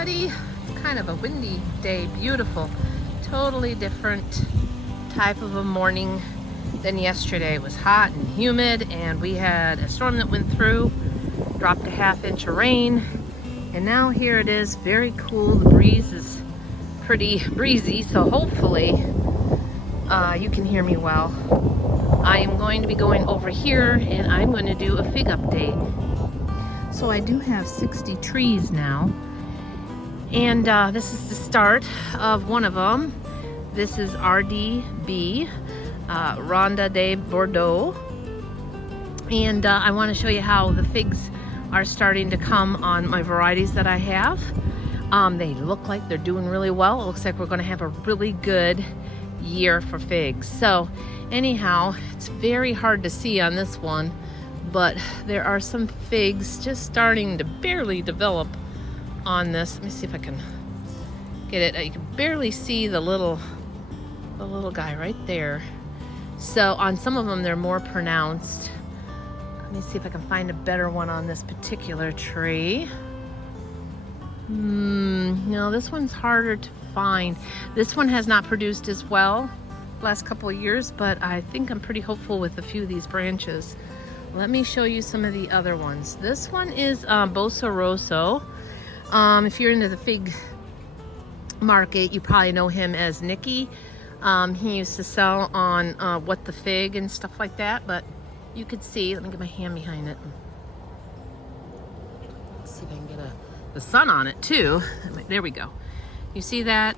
everybody. Kind of a windy day, beautiful. Totally different type of a morning than yesterday. It was hot and humid and we had a storm that went through, dropped a ½ inch of rain, and now here it is, very cool. The breeze is pretty breezy, so hopefully you can hear me well. I am going to be going over here and I'm going to do a fig update. So I do have 60 trees now, and this is the start of one of them. This is RDB, Ronde de Bordeaux, and I want to show you how the figs are starting to come on my varieties that I have. They look like they're doing really well. It looks like we're going to have a really good year for figs. So anyhow, it's very hard to see on this one, but there are some figs just starting to barely develop on this. Let me see if I can get it. You can barely see the little guy right there. So on some of them, they're more pronounced. Let me see if I can find a better one on this particular tree. No, this one's harder to find. This one has not produced as well last couple of years, but I think I'm pretty hopeful with a few of these branches. Let me show you some of the other ones. This one is Bosso Rosso. If you're into the fig market, you probably know him as Nicky. He used to sell on What the Fig and stuff like that, but you could see, let me get my hand behind it. Let's see if I can get the sun on it too. There we go. You see that?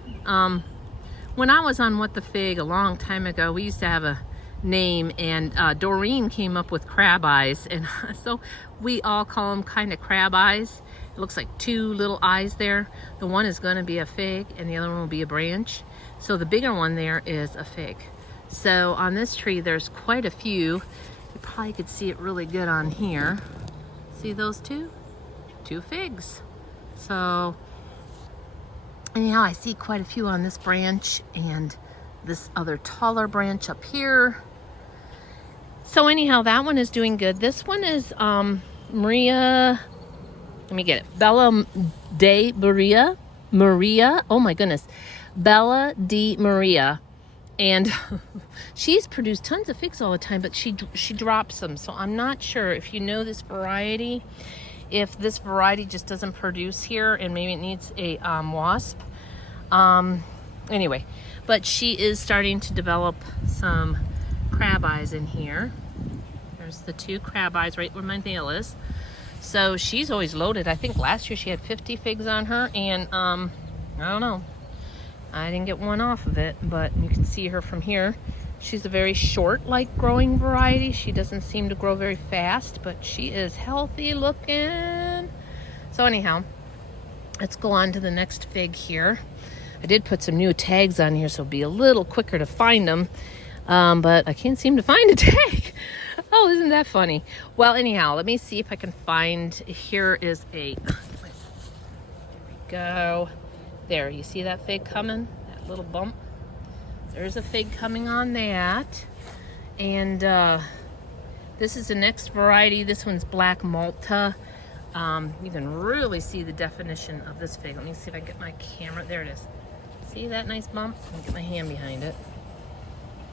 When I was on What the Fig a long time ago, we used to have a name, and Doreen came up with crab eyes, and so we all call them kind of crab eyes. It looks like two little eyes there. The one is going to be a fig and the other one will be a branch. So the bigger one there is a fig. So on this tree there's quite a few. You probably could see it really good on here. See those two? Two figs. So anyhow, I see quite a few on this branch and this other taller branch up here. So anyhow, that one is doing good. This one is Maria, let me get it, Bella de Maria, oh my goodness, Bella de Maria. And she's produced tons of figs all the time, but she drops them. So I'm not sure if you know this variety, if this variety just doesn't produce here and maybe it needs a wasp. Anyway, but she is starting to develop some crab eyes in here. There's the two crab eyes right where my nail is. So she's always loaded. I think last year she had 50 figs on her, and I don't know. I didn't get one off of it, but you can see her from here. She's a very short, like, growing variety. She doesn't seem to grow very fast, but she is healthy looking. So anyhow, let's go on to the next fig here. I did put some new tags on here, so it'll be a little quicker to find them. But I can't seem to find a tag. Oh, isn't that funny? Well, anyhow, let me see if I can find, here is a, there we go. There, you see that fig coming? That little bump? There's a fig coming on that. And this is the next variety. This one's Black Malta. You can really see the definition of this fig. Let me see if I can get my camera. There it is. See that nice bump? Let me get my hand behind it.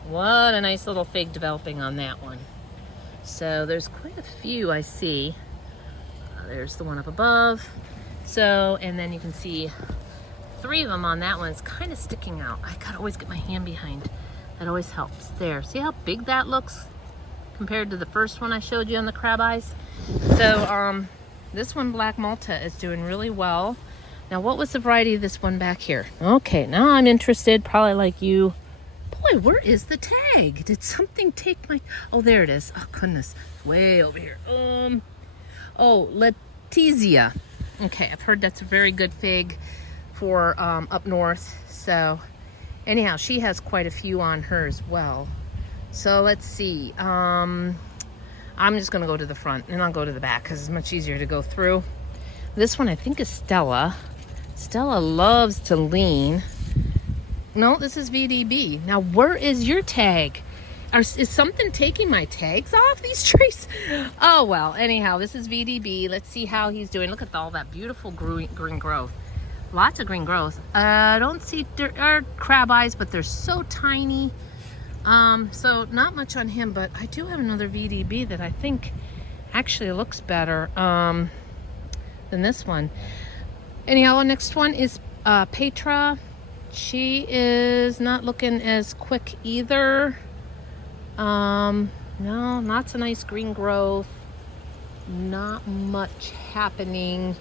What a nice little fig developing on that one. So there's quite a few I see. There's the one up above. So, and then you can see 3 of them on that one. It's kind of sticking out. I gotta always get my hand behind. That always helps. There, see how big that looks compared to the first one I showed you on the crab eyes? So this one, Black Malta, is doing really well. Now, what was the variety of this one back here? Okay, now I'm interested, probably like you. Boy, where is the tag? Did something take my... Oh, there it is. Oh, goodness. It's way over here. Oh, Letizia. Okay, I've heard that's a very good fig for up north. So, anyhow, she has quite a few on her as well. So, let's see. I'm just going to go to the front, and I'll go to the back because it's much easier to go through. This one, I think, is Stella. Stella loves to lean. No, this is VDB. Now, where is your tag? Is something taking my tags off these trees? Oh, well, anyhow, this is VDB. Let's see how he's doing. Look at all that beautiful green growth. Lots of green growth. I don't see, there are crab eyes, but they're so tiny. So not much on him, but I do have another VDB that I think actually looks better than this one. Anyhow, next one is Petra. She is not looking as quick either. No, lots of nice green growth. Not much happening,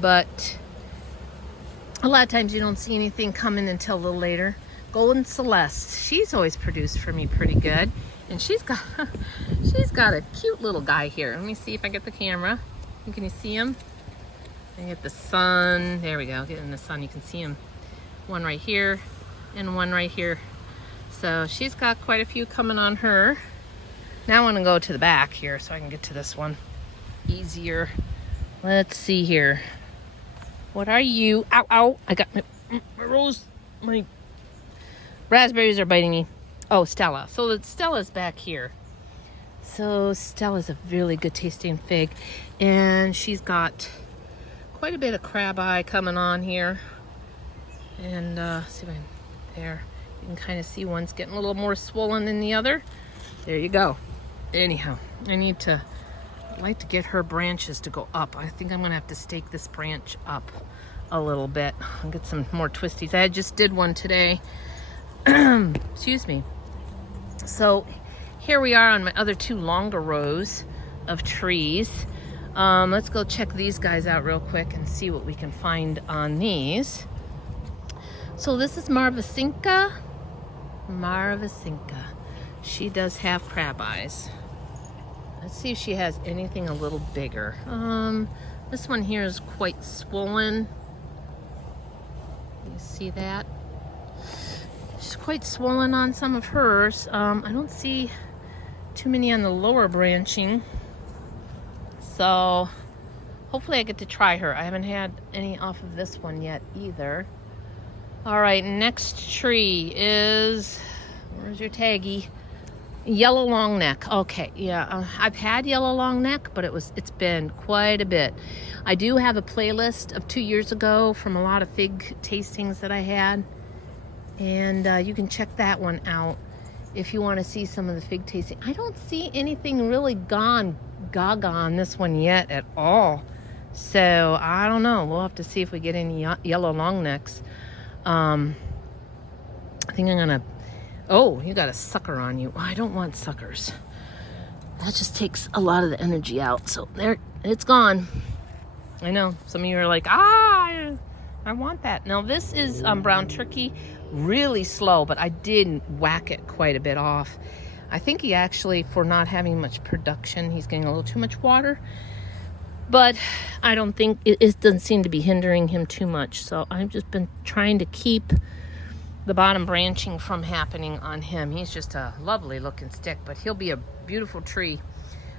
but a lot of times you don't see anything coming until a little later. Golden Celeste, she's always produced for me pretty good, and she's got a cute little guy here. Let me see if I get the camera. Can you see him? I get the sun. There we go. Get in the sun. You can see him. One right here and one right here. So she's got quite a few coming on her. Now I want to go to the back here so I can get to this one easier. Let's see here. What are you? Ow, ow. I got my rose. My raspberries are biting me. Oh, Stella. So Stella's back here. So Stella's a really good tasting fig. And she's got quite a bit of crab eye coming on here. And see if I can, there. You can kind of see one's getting a little more swollen than the other. There you go. Anyhow, I'd like to get her branches to go up. I think I'm gonna have to stake this branch up a little bit. I'll get some more twisties. I just did one today. Excuse me. So here we are on my other two longer rows of trees. Let's go check these guys out real quick and see what we can find on these. So this is Marvasinka. Marvasinka. She does have crab eyes. Let's see if she has anything a little bigger. This one here is quite swollen. You see that? She's quite swollen on some of hers. I don't see too many on the lower branching. So hopefully I get to try her. I haven't had any off of this one yet either. All right, next tree is, where's your taggy? Yellow longneck. Okay, yeah, I've had yellow longneck, but it's been quite a bit. I do have a playlist of 2 years ago from a lot of fig tastings that I had, and you can check that one out if you want to see some of the fig tasting. I don't see anything really gone gaga on this one yet at all, so I don't know. We'll have to see if we get any yellow longnecks. I think I'm gonna. Oh, you got a sucker on you. I don't want suckers. That just takes a lot of the energy out. So there, it's gone. I know some of you are like, I want that. Now this is brown turkey, really slow, but I did whack it quite a bit off. I think he actually, for not having much production, he's getting a little too much water. But I don't think, it doesn't seem to be hindering him too much. So I've just been trying to keep the bottom branching from happening on him. He's just a lovely looking stick, but he'll be a beautiful tree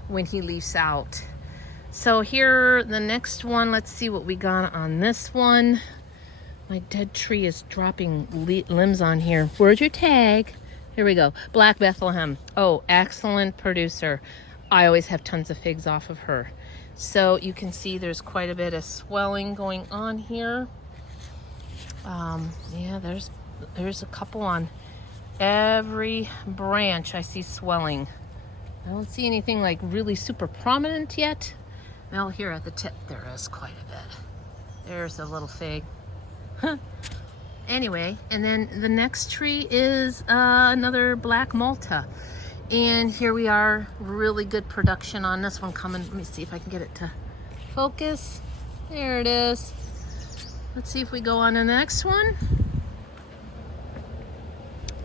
when he leaves out. So here, the next one, let's see what we got on this one. My dead tree is dropping limbs on here. Where's your tag? Here we go. Black Bethlehem. Oh, excellent producer. I always have tons of figs off of her. So you can see there's quite a bit of swelling going on here. Yeah, there's a couple on every branch. I see swelling. I don't see anything like really super prominent yet. Well, here at the tip there is quite a bit. There's a little fig. Anyway, and then the next tree is another black Malta. And here we are, really good production on this one coming. Let me see if I can get it to focus. There it is. Let's see if we go on to the next one.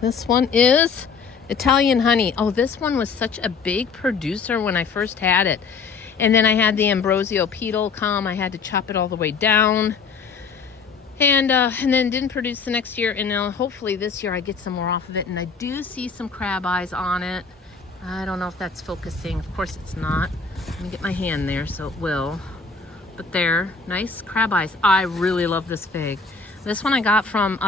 This one is Italian honey. Oh, this one was such a big producer when I first had it. And then I had the Ambrosio Pedal come. I had to chop it all the way down. And then didn't produce the next year. And now hopefully this year I get some more off of it. And I do see some crab eyes on it. I don't know if that's focusing. Of course it's not. Let me get my hand there so it will. But there, nice crab eyes. I really love this fig. This one I got from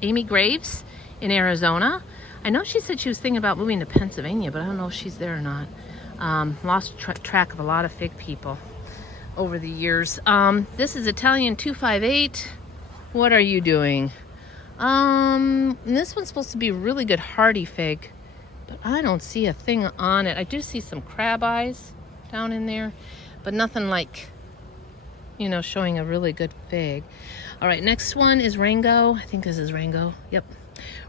Amy Graves in Arizona. I know she said she was thinking about moving to Pennsylvania, but I don't know if she's there or not. Lost track of a lot of fig people. over the years. This is Italian 258. What are you doing? This one's supposed to be a really good hardy fig, but I don't see a thing on it. I do see some crab eyes down in there, but nothing like, you know, showing a really good fig. All right, next one is Rango. I think this is Rango. Yep.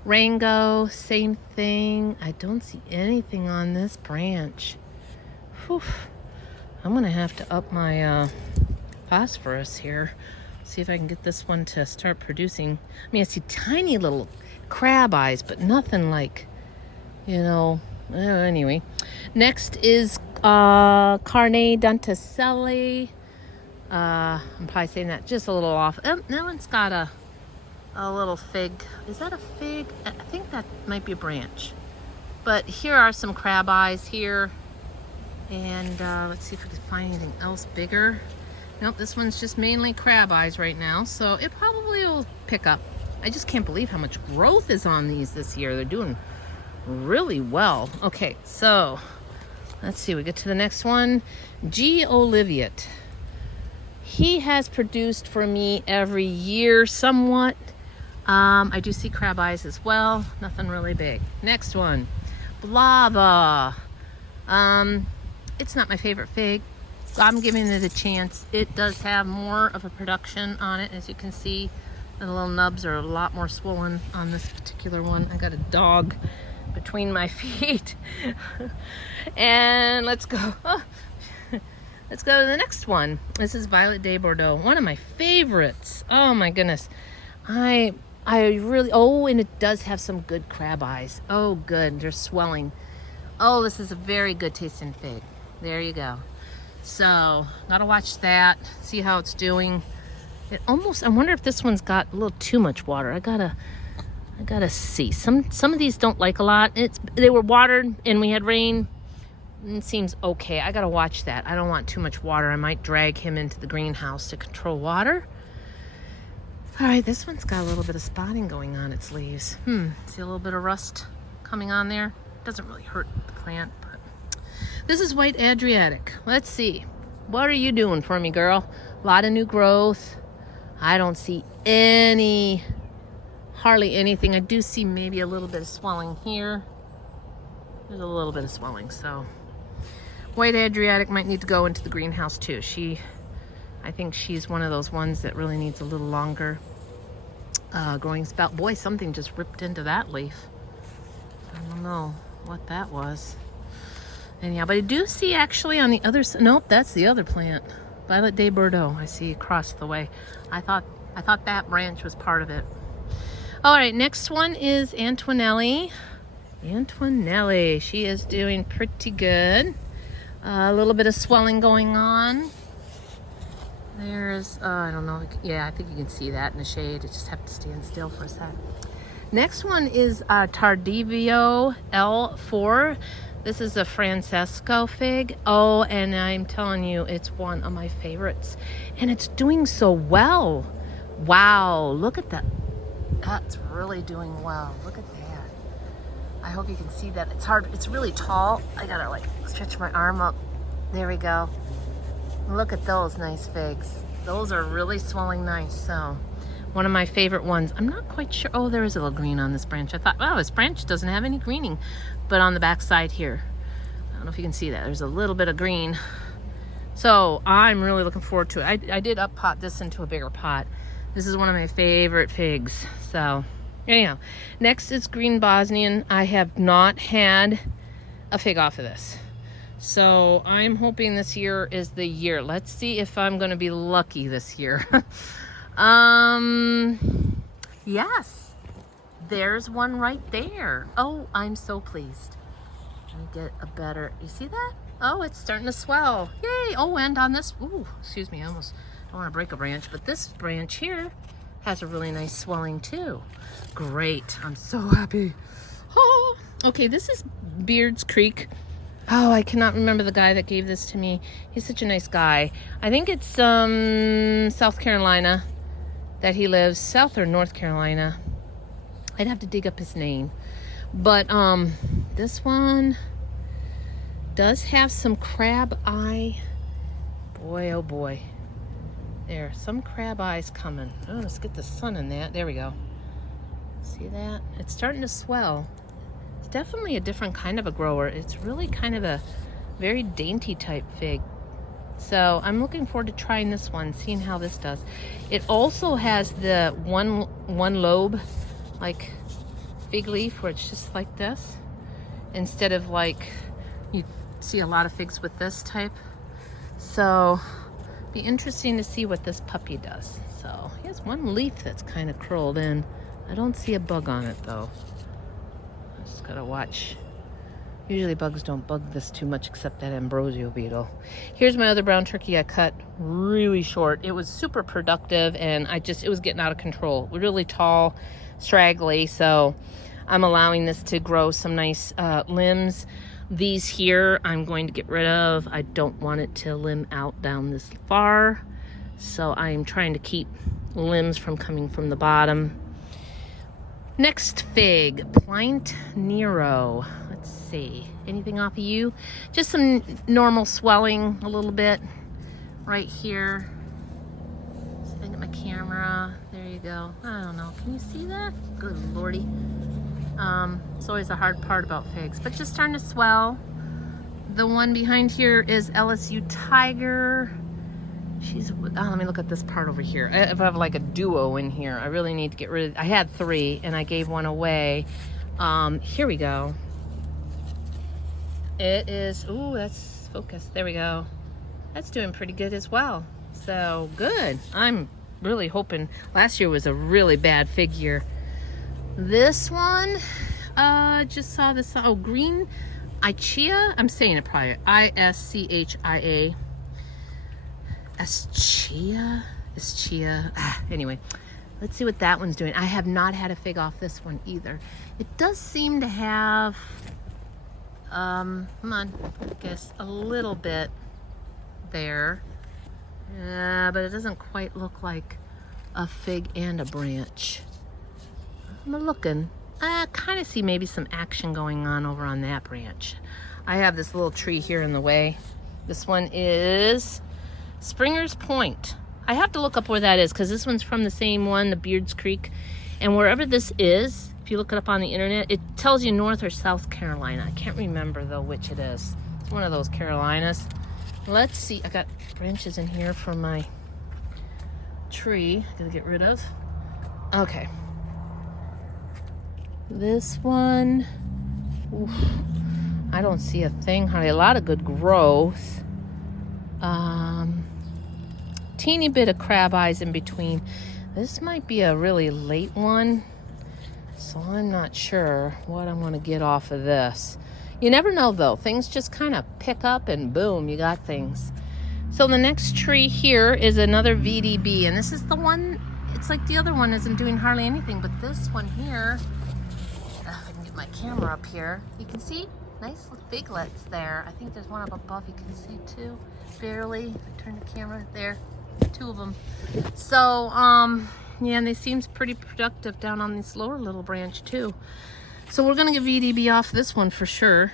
Rango, same thing. I don't see anything on this branch. Whew. I'm gonna have to up my phosphorus here. See if I can get this one to start producing. I mean, I see tiny little crab eyes, but nothing like, you know, anyway. Next is Carne Dantacelli. I'm probably saying that just a little off. That one's got a little fig. Is that a fig? I think that might be a branch. But here are some crab eyes here. And let's see if we can find anything else bigger. Nope, this one's just mainly crab eyes right now, so it probably will pick up. I just can't believe how much growth is on these this year. They're doing really well. Okay, so let's see, we get to the next one. G. Oliviet. He has produced for me every year somewhat. I do see crab eyes as well. Nothing really big. Next one, Blava. It's not my favorite fig. I'm giving it a chance. It does have more of a production on it. As you can see, the little nubs are a lot more swollen on this particular one. I got a dog between my feet. And let's go. Let's go to the next one. This is Violet de Bordeaux, one of my favorites. Oh my goodness. I really, oh, and it does have some good crab eyes. Oh, good, they're swelling. Oh, this is a very good tasting fig. There you go. So, gotta watch that, see how it's doing. It almost, I wonder if this one's got a little too much water. I gotta see. Some of these don't like a lot. They were watered and we had rain. It seems okay. I gotta watch that. I don't want too much water. I might drag him into the greenhouse to control water. All right, this one's got a little bit of spotting going on its leaves. See a little bit of rust coming on there? Doesn't really hurt the plant, but this is White Adriatic. Let's see. What are you doing for me, girl? A lot of new growth. I don't see hardly anything. I do see maybe a little bit of swelling here. There's a little bit of swelling, so White Adriatic might need to go into the greenhouse too. I think she's one of those ones that really needs a little longer growing spout. Boy, something just ripped into that leaf. I don't know what that was. Anyhow, but I do see actually on the other side. Nope, that's the other plant. Violet de Bordeaux. I see across the way. I thought that branch was part of it. All right, next one is Antonelli. Antonelli. She is doing pretty good. A little bit of swelling going on. There's, I don't know. Yeah, I think you can see that in the shade. I just have to stand still for a sec. Next one is Tardivio L4. This is a Francesco fig. Oh, and I'm telling you, it's one of my favorites. And it's doing so well. Wow, look at that. That's really doing well. Look at that. I hope you can see that. It's hard. It's really tall. I gotta like stretch my arm up. There we go. Look at those nice figs. Those are really swelling nice. So one of my favorite ones. I'm not quite sure. Oh, there is a little green on this branch. I thought, wow, this branch doesn't have any greening. But on the back side here, I don't know if you can see that. There's a little bit of green. So I'm really looking forward to it. I did up pot this into a bigger pot. This is one of my favorite figs. So anyhow, next is Green Bosnian. I have not had a fig off of this. So I'm hoping this year is the year. Let's see if I'm going to be lucky this year. Yes. There's one right there. Oh, I'm so pleased. Let me get a better, you see that? Oh, it's starting to swell. Yay. Oh, and on this, ooh, excuse me, I almost don't want to break a branch, but this branch here has a really nice swelling too. Great. I'm so happy. Oh, okay, this is Beards Creek. Oh, I cannot remember the guy that gave this to me. He's such a nice guy. I think it's South Carolina that he lives. South or North Carolina. I'd have to dig up his name. But this one does have some crab eye Boy, oh boy. There, some crab eyes coming. Oh, let's get the sun in that. There we go. See that? It's starting to swell. It's definitely a different kind of a grower. It's really kind of a very dainty type fig. So I'm looking forward to trying this one, seeing how this does. It also has the one lobe, like fig leaf, where it's just like this, instead of like you see a lot of figs with this type. So be interesting to see what this puppy does. So he has one leaf that's kind of curled in. I don't see a bug on it though. I just gotta watch. Usually bugs don't bug this too much, except that ambrosio beetle. Here's my other brown turkey I cut really short. It was super productive, and it was getting out of control. Really tall, straggly, so I'm allowing this to grow some nice limbs. These here I'm going to get rid of. I don't want it to limb out down this far, so I'm trying to keep limbs from coming from the bottom. Next fig, Pliant Nero. Let's see, anything off of you? Just some normal swelling a little bit right here. So I get my camera. There you go. I don't know. Can you see that? Good lordy. It's always a hard part about figs, but just starting to swell. The one behind here is LSU Tiger. Let me look at this part over here. If I have like a duo in here, I really need to get rid of. I had 3 and I gave one away. Here we go. It is, ooh, that's focused. There we go. That's doing pretty good as well. So good. I'm really hoping. Last year was a really bad fig year. This one, just saw this. Oh, green Ischia. I'm saying it probably Ischia. Ischia. Anyway, let's see what that one's doing. I have not had a fig off this one either. It does seem to have, come on, I guess a little bit there. But it doesn't quite look like a fig and a branch. I'm looking. I kind of see maybe some action going on over on that branch. I have this little tree here in the way. This one is Springer's Point. I have to look up where that is because this one's from the same one, the Beards Creek. And wherever this is, if you look it up on the internet, it tells you North or South Carolina. I can't remember though which it is. It's one of those Carolinas. Let's see. I got branches in here from my tree. I'm gonna get rid of. Okay. This one, oof, I don't see a thing. A lot of good growth. Teeny bit of crab eyes in between. This might be a really late one, so I'm not sure what I'm going to get off of this. You never know though. Things just kind of pick up and boom, you got things. So the next tree here is another VDB, and this is the one, it's like the other one isn't doing hardly anything, but this one here, if I can get my camera up here, you can see nice figlets there. I think there's one up above you can see too, barely. Turn the camera there, 2 of them. So yeah, and they seems pretty productive down on this lower little branch too. So we're gonna get VDB off this one for sure.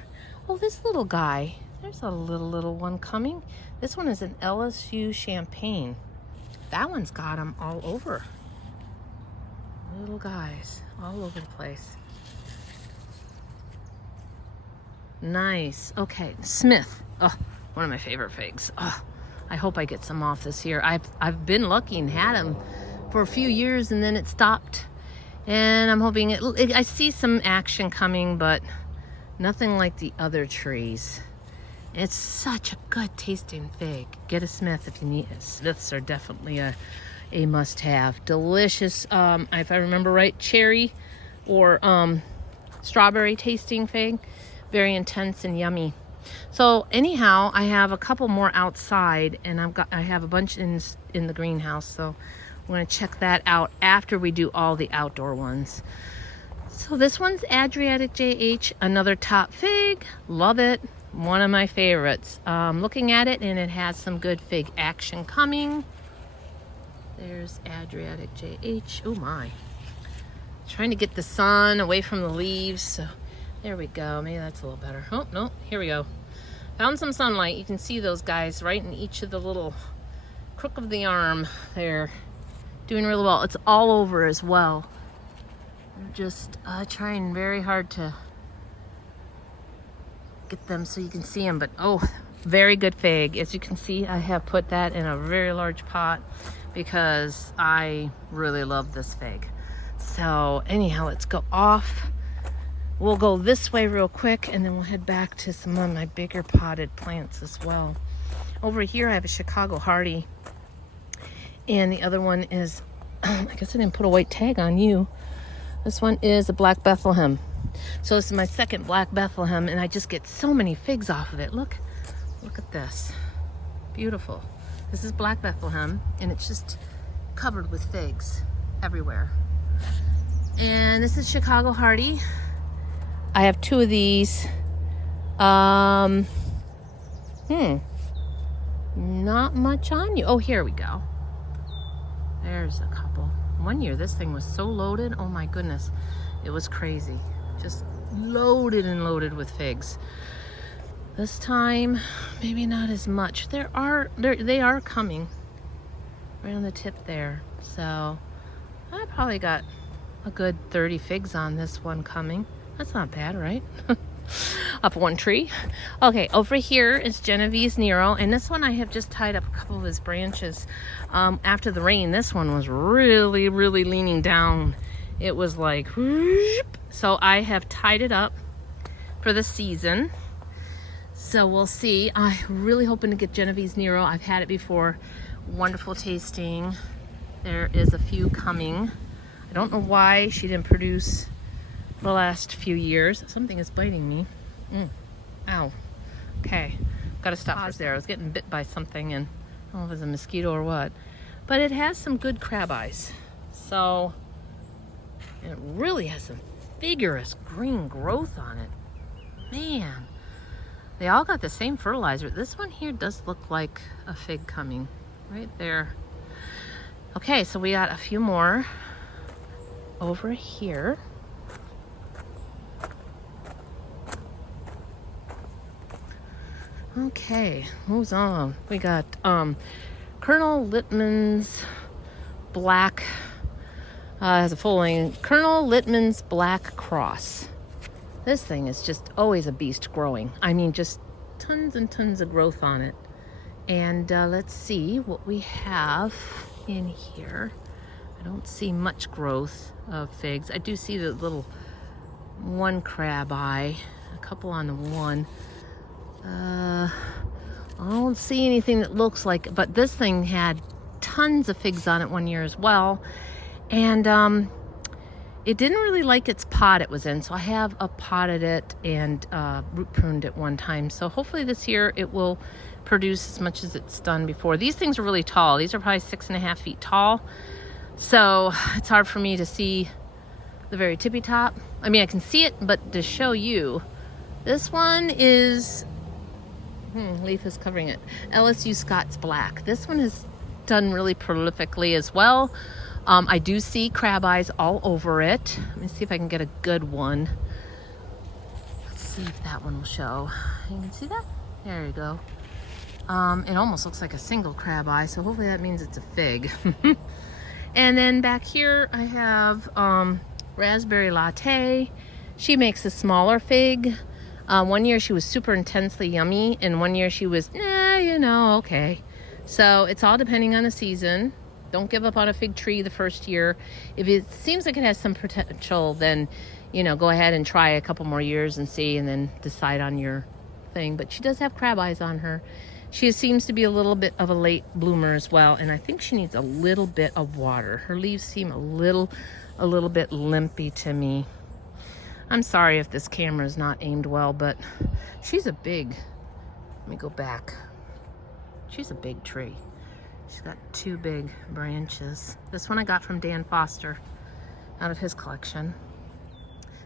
Oh, this little guy, there's a little one coming. This one is an LSU Champagne. That one's got them all over. Little guys all over the place. Nice. Okay, Smith. Oh, one of my favorite figs. Oh, I hope I get some off this year. I've been lucky and had them for a few years, and then it stopped. And I'm hoping I see some action coming, but nothing like the other trees. It's such a good tasting fig. Get a Smith if you need it. Smiths are definitely a must-have. Delicious. If I remember right, cherry or strawberry tasting fig. Very intense and yummy. So anyhow, I have a couple more outside, and I have a bunch in the greenhouse. So I'm going to check that out after we do all the outdoor ones. So this one's Adriatic JH, another top fig. Love it. One of my favorites. Looking at it, and it has some good fig action coming. There's Adriatic JH. Oh my. Trying to get the sun away from the leaves. So there we go. Maybe that's a little better. Oh, no. Here we go. Found some sunlight. You can see those guys right in each of the little crook of the arm. They're doing really well. It's all over as well. They're just trying very hard to get them so you can see them. But oh, very good fig. As you can see, I have put that in a very large pot because I really love this fig. So anyhow, let's go off. We'll go this way real quick and then we'll head back to some of my bigger potted plants as well. Over here I have a Chicago Hardy, and the other one is, I guess I didn't put a white tag on you. This one is a Black Bethlehem. So this is my second Black Bethlehem, and I just get so many figs off of it. Look at this. Beautiful. This is Black Bethlehem, and it's just covered with figs everywhere. And this is Chicago Hardy. I have two of these. Not much on you. Oh, here we go. There's a couple. One year this thing was so loaded. Oh my goodness. It was crazy. Just loaded and loaded with figs. This time, maybe not as much. They are coming right on the tip there. So I probably got a good 30 figs on this one coming. That's not bad, right? Up one tree. Okay, over here is Genovese Nero, and this one I have just tied up a couple of his branches. After the rain, this one was really, really leaning down. It was like, whoop. So I have tied it up for the season. So we'll see. I'm really hoping to get Genovese Nero. I've had it before. Wonderful tasting. There is a few coming. I don't know why she didn't produce the last few years. Something is biting me. Ow. Okay. Gotta stop for there. I was getting bit by something, and I don't know if it's a mosquito or what. But it has some good crab eyes. So it really has some vigorous green growth on it. Man. They all got the same fertilizer. This one here does look like a fig coming right there. Okay, so we got a few more over here. Okay, who's on? We got Colonel Littman's Black, has a full name, Colonel Littman's Black Cross. This thing is just always a beast growing. I mean, just tons and tons of growth on it. And let's see what we have in here. I don't see much growth of figs. I do see the little one crab eye, a couple on the one. I don't see anything that looks like, but this thing had tons of figs on it one year as well. And it didn't really like its pot it was in, so I have potted it and root pruned it one time. So hopefully this year it will produce as much as it's done before. These things are really tall. These are probably 6.5 feet tall. So it's hard for me to see the very tippy top. I mean, I can see it, but to show you, this one is, leaf is covering it. LSU Scott's Black. This one has done really prolifically as well. I do see crab eyes all over it. Let me see if I can get a good one. Let's see if that one will show. You can see that? There you go. It almost looks like a single crab eye, so hopefully that means it's a fig. And then back here I have Raspberry Latte. She makes a smaller fig. One year she was super intensely yummy, and one year she was, okay. So it's all depending on the season. Don't give up on a fig tree the first year. If it seems like it has some potential, then, go ahead and try a couple more years and see, and then decide on your thing. But she does have crab eyes on her. She seems to be a little bit of a late bloomer as well, and I think she needs a little bit of water. Her leaves seem a little bit limpy to me. I'm sorry if this camera is not aimed well, but she's a big, let me go back. She's a big tree. She's got two big branches. This one I got from Dan Foster out of his collection.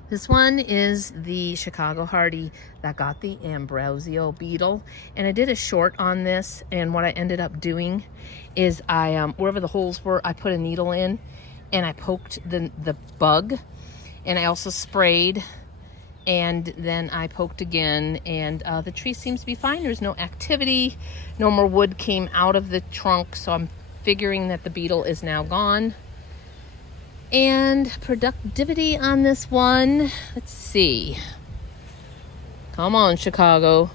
This one is the Chicago Hardy that got the Ambrosio beetle. And I did a short on this, and what I ended up doing is I, wherever the holes were, I put a needle in and I poked the bug, and I also sprayed And then I poked again, and the tree seems to be fine. There's no activity. No more wood came out of the trunk, so I'm figuring that the beetle is now gone. And productivity on this one, let's see. Come on, Chicago.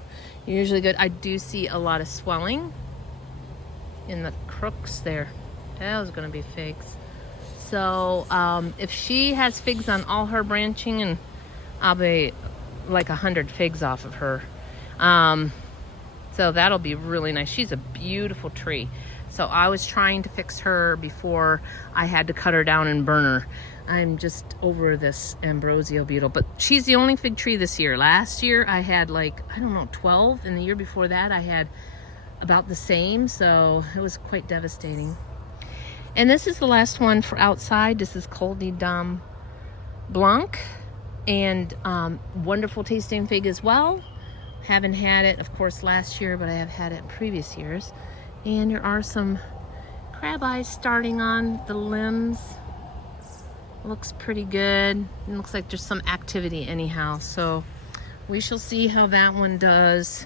Usually good. I do see a lot of swelling in the crooks there. That was going to be figs. So if she has figs on all her branching, and I'll be like 100 figs off of her. So that'll be really nice. She's a beautiful tree. So I was trying to fix her before I had to cut her down and burn her. I'm just over this ambrosial beetle. But she's the only fig tree this year. Last year I had like, I don't know, 12. And the year before that I had about the same. So it was quite devastating. And this is the last one for outside. This is Col de Dame Blanc. And wonderful tasting fig as well. Haven't had it, of course, last year, but I have had it in previous years. And there are some crab eyes starting on the limbs. Looks pretty good. It looks like there's some activity anyhow. So we shall see how that one does.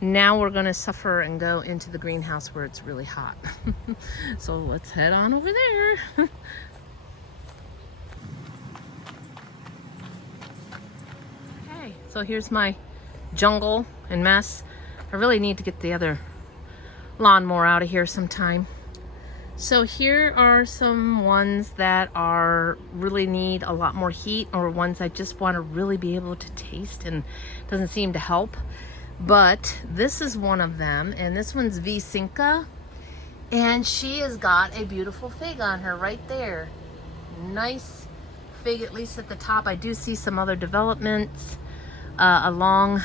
Now we're going to suffer and go into the greenhouse where it's really hot. So let's head on over there. Okay, so here's my jungle and mess. I really need to get the other lawnmower out of here sometime. So here are some ones that are really need a lot more heat, or ones I just want to really be able to taste and doesn't seem to help. But this is one of them, and this one's Visinca, and she has got a beautiful fig on her right there. Nice fig, at least at the top. I do see some other developments along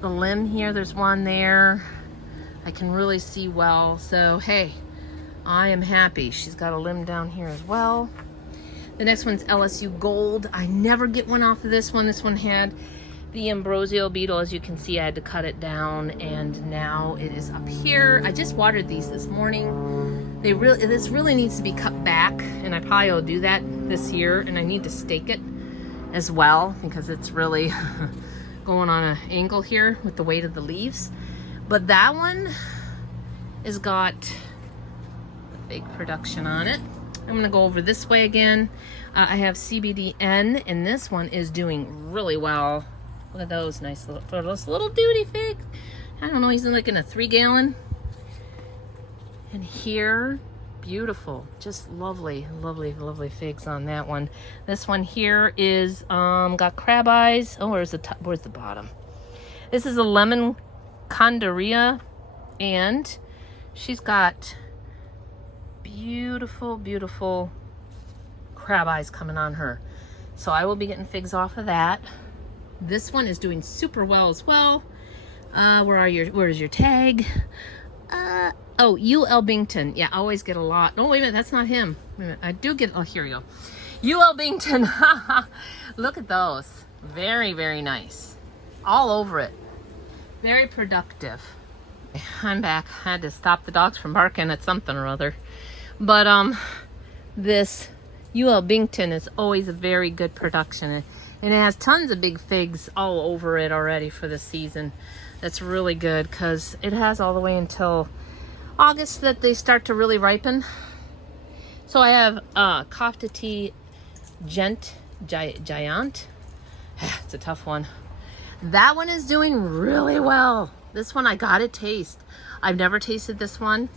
the limb here. There's one there. I can really see well. So hey, I am happy. She's got a limb down here as well. The next one's LSU Gold. I never get one off of this one. This one had the ambrosial beetle. As you can see, I had to cut it down, and now it is up here. I just watered these this morning. This really needs to be cut back, and I probably will do that this year. And I need to stake it as well because it's really going on an angle here with the weight of the leaves. But that one has got the big production on it. I'm gonna go over this way again. I have CBDN, and this one is doing really well. Look at those nice little, for those little duty figs. I don't know, he's like in a 3-gallon. And here, beautiful, just lovely, lovely, lovely figs on that one. This one here is got crab eyes. Oh, where's the top? Where's the bottom? This is a lemon Condaria, and she's got beautiful, beautiful crab eyes coming on her. So I will be getting figs off of that. This one is doing super well as well. Where is your tag? Oh, U.L. Bington. Yeah, I always get a lot. Oh, wait a minute, that's not him. Wait a minute, I do get, oh, here we go. U.L. Bington. Look at those. Very, very nice. All over it. Very productive. I'm back. I had to stop the dogs from barking at something or other. But this U.L. Bington is always a very good production. And it has tons of big figs all over it already for the season. That's really good because it has all the way until August that they start to really ripen. So I have Kofta Tea Giant. It's a tough one. That one is doing really well. This one I gotta taste. I've never tasted this one.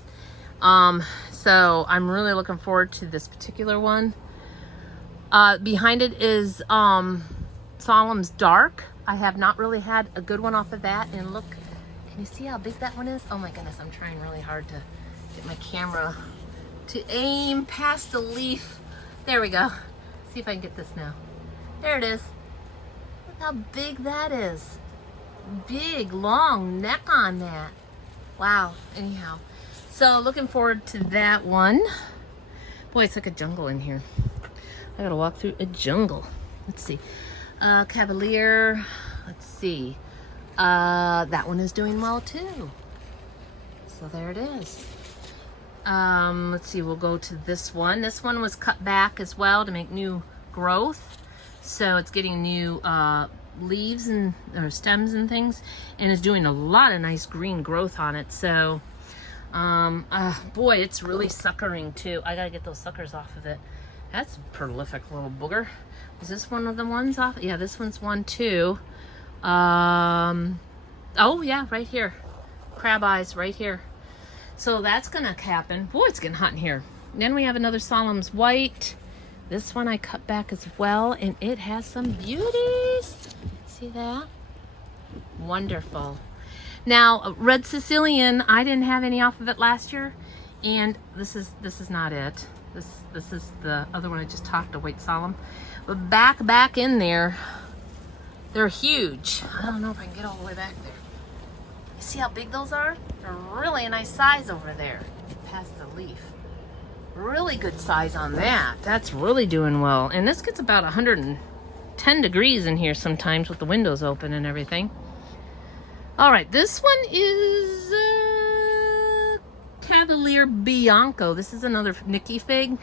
So I'm really looking forward to this particular one. Behind it is Solemn's Dark. I have not really had a good one off of that. And look, can you see how big that one is? Oh my goodness, I'm trying really hard to get my camera to aim past the leaf. There we go. See if I can get this now. There it is. Look how big that is. Big, long neck on that. Wow. Anyhow, so looking forward to that one. Boy, it's like a jungle in here. I gotta walk through a jungle. Let's see. Cavalier. Let's see. That one is doing well too. So there it is. Let's see. We'll go to this one. This one was cut back as well to make new growth. So it's getting new leaves and or stems and things, and is doing a lot of nice green growth on it. So boy, it's really suckering too. I gotta get those suckers off of it. That's a prolific little booger. Is this one of the ones off? Yeah, this one's one too. Oh yeah, right here. Crab eyes right here. So that's gonna happen. Boy, it's getting hot in here. Then we have another Solemn's White. This one I cut back as well, and it has some beauties. See that? Wonderful. Now, Red Sicilian, I didn't have any off of it last year, and this is not it. This is the other one I just talked to, White Solemn. But back in there, they're huge. I don't know if I can get all the way back there. You see how big those are? They're really a nice size over there. Past the leaf. Really good size on that. That's really doing well. And this gets about 110 degrees in here sometimes with the windows open and everything. All right, this one is Cavalier Bianco. This is another Nikki fig.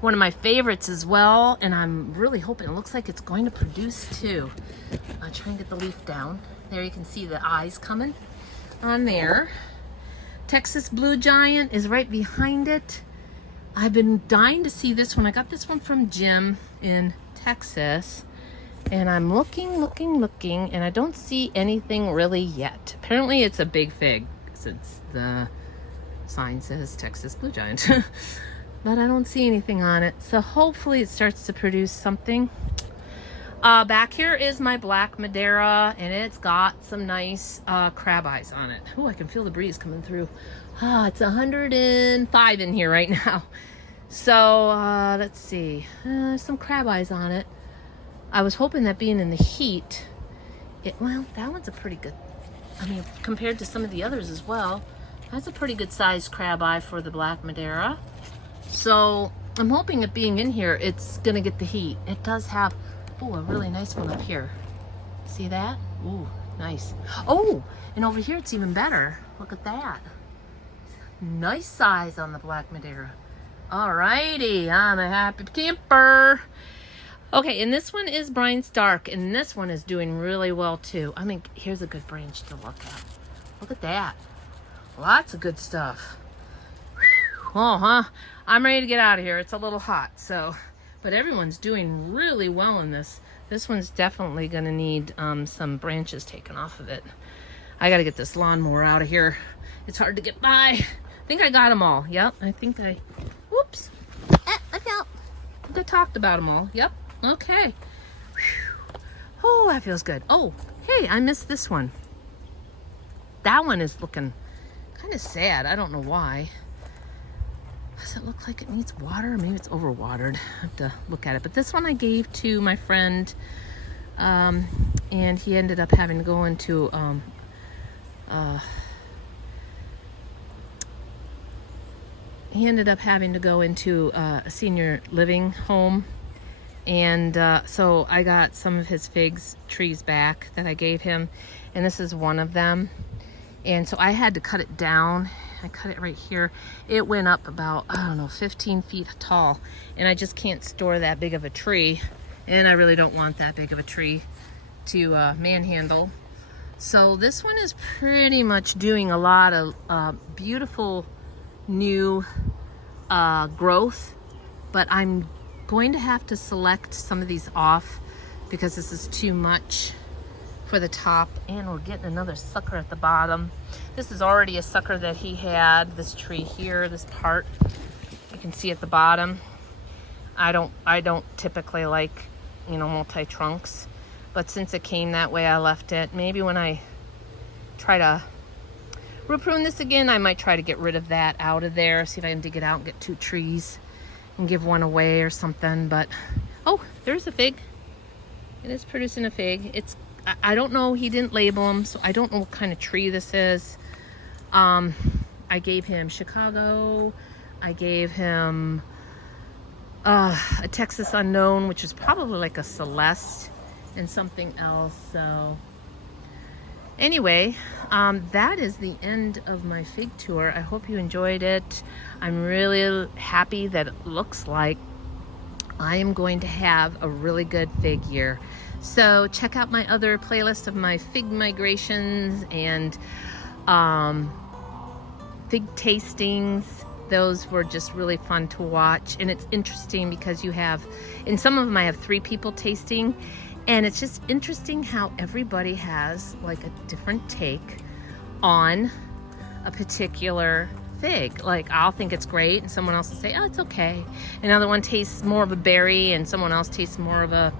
One of my favorites as well, and I'm really hoping, it looks like it's going to produce too. I'll try and get the leaf down. There you can see the eyes coming on there. Texas Blue Giant is right behind it. I've been dying to see this one. I got this one from Jim in Texas, and I'm looking, and I don't see anything really yet. Apparently it's a big fig since the sign says Texas Blue Giant. But I don't see anything on it. So hopefully it starts to produce something. Back here is my Black Madeira, and it's got some nice crab eyes on it. Oh, I can feel the breeze coming through. It's 105 in here right now. So let's see. Some crab eyes on it. I was hoping that being in the heat, well, that one's a pretty good, I mean, compared to some of the others as well, that's a pretty good sized crab eye for the Black Madeira. So I'm hoping it being in here, it's gonna get the heat. It does have, oh, a really nice one up here. See that? Ooh, nice. Oh, and over here it's even better. Look at that. Nice size on the Black Madeira. Alrighty, I'm a happy camper. Okay, and this one is Brian Stark, and this one is doing really well too. I mean, here's a good branch to look at. Look at that. Lots of good stuff. Oh, I'm ready to get out of here. It's a little hot, so, but everyone's doing really well in this. This one's definitely going to need some branches taken off of it. I got to get this lawnmower out of here. It's hard to get by. I think I got them all. Yep, I think I, whoops. Look out. I think I talked about them all. Yep, okay. Whew. Oh, that feels good. Oh, hey, I missed this one. That one is looking kind of sad. I don't know why. Does it look like it needs water? Maybe it's overwatered. I have to look at it. But this one I gave to my friend, and he ended up having to go into a senior living home, and so I got some of his figs trees back that I gave him, and this is one of them. And so I had to cut it down. I cut it right here. It went up about, I don't know, 15 feet tall. And I just can't store that big of a tree. And I really don't want that big of a tree to manhandle. So this one is pretty much doing a lot of beautiful new growth. But I'm going to have to select some of these off because this is too much for the top, and we're getting another sucker at the bottom. This is already a sucker that he had, this tree here, this part you can see at the bottom. I don't typically like, you know, multi trunks, but since it came that way I left it. Maybe when I try to root prune this again, I might try to get rid of that out of there, see if I can dig it out and get 2 trees and give one away or something. But oh, there's a fig. It is producing a fig. I don't know, he didn't label them, so I don't know what kind of tree this is. I gave him Chicago. I gave him a Texas Unknown, which is probably like a Celeste, and something else. So anyway, that is the end of my fig tour. I hope you enjoyed it. I'm really happy that it looks like I am going to have a really good fig year. So check out my other playlist of my fig migrations and fig tastings. Those were just really fun to watch. And it's interesting because you have, in some of them I have 3 people tasting, and it's just interesting how everybody has like a different take on a particular fig. Like I'll think it's great and someone else will say, oh, it's okay. Another one tastes more of a berry and someone else tastes more of a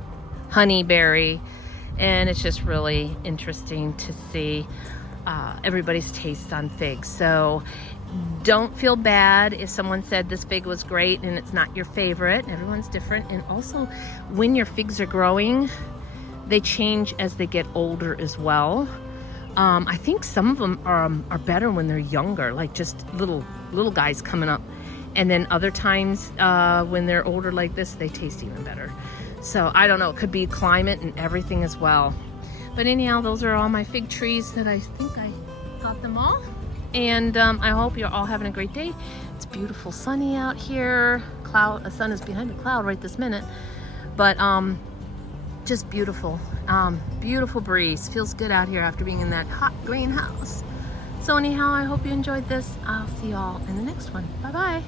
honey berry. And it's just really interesting to see everybody's tastes on figs. So don't feel bad if someone said this fig was great and it's not your favorite. Everyone's different. And also when your figs are growing, they change as they get older as well. I think some of them are better when they're younger, like just little guys coming up. And then other times when they're older like this, they taste even better. So I don't know, it could be climate and everything as well. But anyhow, those are all my fig trees that I think I got them all. And I hope you're all having a great day. It's beautiful sunny out here. The sun is behind a cloud right this minute. But just beautiful. Beautiful breeze. Feels good out here after being in that hot greenhouse. So anyhow, I hope you enjoyed this. I'll see y'all in the next one. Bye-bye.